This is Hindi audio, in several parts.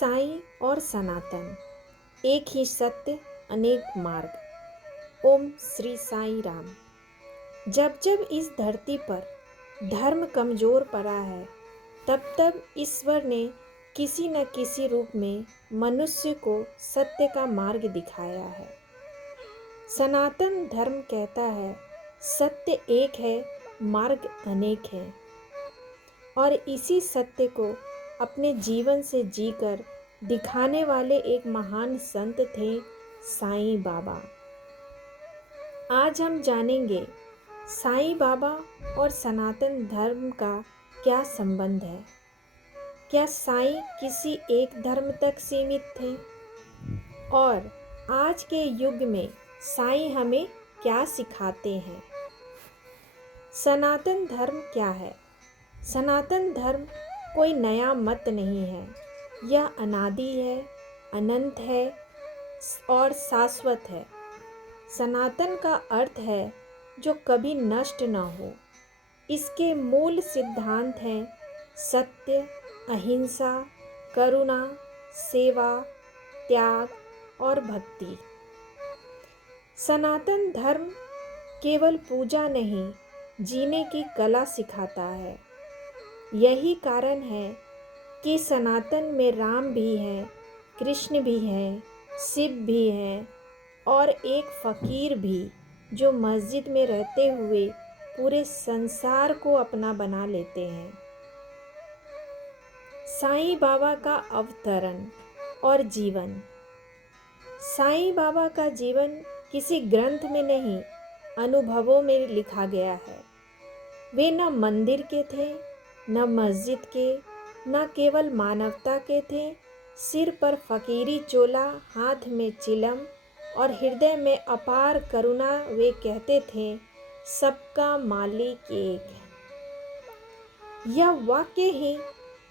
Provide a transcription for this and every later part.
साईं और सनातन, एक ही सत्य अनेक मार्ग। ओम श्री साईं राम। जब जब इस धरती पर धर्म कमजोर पड़ा है, तब तब ईश्वर ने किसी न किसी रूप में मनुष्य को सत्य का मार्ग दिखाया है। सनातन धर्म कहता है सत्य एक है, मार्ग अनेक हैं, और इसी सत्य को अपने जीवन से जीकर दिखाने वाले एक महान संत थे साईं बाबा। आज हम जानेंगे साईं बाबा और सनातन धर्म का क्या संबंध है। क्या साईं किसी एक धर्म तक सीमित थे, और आज के युग में साईं हमें क्या सिखाते हैं। सनातन धर्म क्या है? सनातन धर्म कोई नया मत नहीं है, यह अनादि है, अनंत है और शाश्वत है। सनातन का अर्थ है जो कभी नष्ट न हो। इसके मूल सिद्धांत हैं सत्य, अहिंसा, करुणा, सेवा, त्याग और भक्ति। सनातन धर्म केवल पूजा नहीं, जीने की कला सिखाता है। यही कारण है कि सनातन में राम भी है, कृष्ण भी है, शिव भी है और एक फ़कीर भी, जो मस्जिद में रहते हुए पूरे संसार को अपना बना लेते हैं। साईं बाबा का अवतरण और जीवन। साईं बाबा का जीवन किसी ग्रंथ में नहीं, अनुभवों में लिखा गया है। वे न मंदिर के थे, न मस्जिद के, न केवल मानवता के थे। सिर पर फकीरी चोला, हाथ में चिलम और हृदय में अपार करुणा। वे कहते थे सबका मालिक एक है। यह वाक्य ही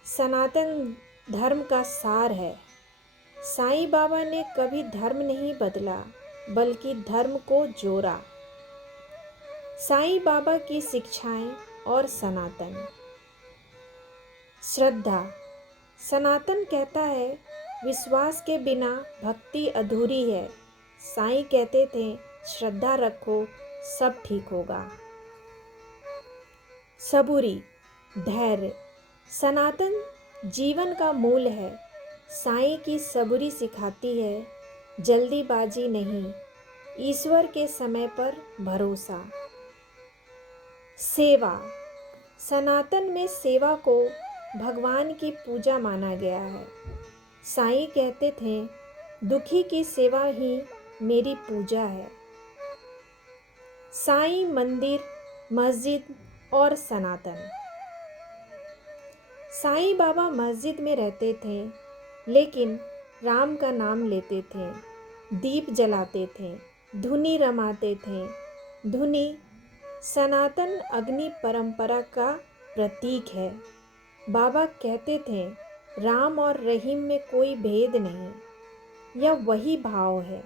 सनातन धर्म का सार है। साईं बाबा ने कभी धर्म नहीं बदला, बल्कि धर्म को जोड़ा। साईं बाबा की शिक्षाएं और सनातन। श्रद्धा। सनातन कहता है विश्वास के बिना भक्ति अधूरी है। साईं कहते थे श्रद्धा रखो, सब ठीक होगा। सबूरी, धैर्य। सनातन जीवन का मूल है। साईं की सबूरी सिखाती है जल्दीबाजी नहीं, ईश्वर के समय पर भरोसा। सेवा। सनातन में सेवा को भगवान की पूजा माना गया है। साईं कहते थे दुखी की सेवा ही मेरी पूजा है। साईं मंदिर, मस्जिद और सनातन। साईं बाबा मस्जिद में रहते थे, लेकिन राम का नाम लेते थे, दीप जलाते थे, धुनी रमाते थे। धुनी सनातन अग्नि परंपरा का प्रतीक है। बाबा कहते थे राम और रहीम में कोई भेद नहीं। यह वही भाव है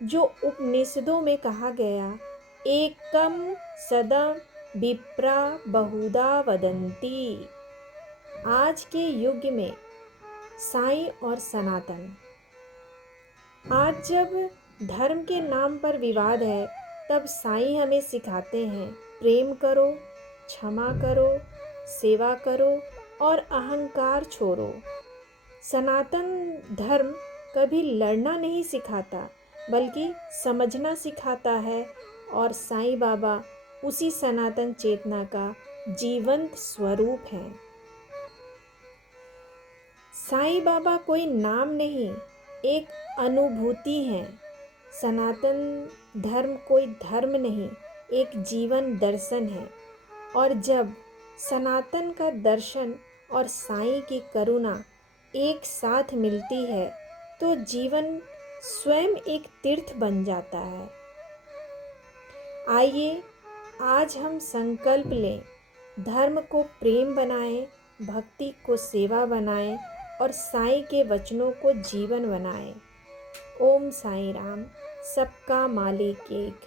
जो उपनिषदों में कहा गया, एकम सदम विप्रा बहुधा वदंती। आज के युग में साईं और सनातन। आज जब धर्म के नाम पर विवाद है, तब साईं हमें सिखाते हैं प्रेम करो, क्षमा करो, सेवा करो और अहंकार छोड़ो। सनातन धर्म कभी लड़ना नहीं सिखाता, बल्कि समझना सिखाता है, और साईं बाबा उसी सनातन चेतना का जीवंत स्वरूप हैं। साईं बाबा कोई नाम नहीं, एक अनुभूति है। सनातन धर्म कोई धर्म नहीं, एक जीवन दर्शन है। और जब सनातन का दर्शन और साईं की करुणा एक साथ मिलती है, तो जीवन स्वयं एक तीर्थ बन जाता है। आइए आज हम संकल्प लें, धर्म को प्रेम बनाएं, भक्ति को सेवा बनाएं और साईं के वचनों को जीवन बनाएं। ओम साईं राम। सबका मालिक एक।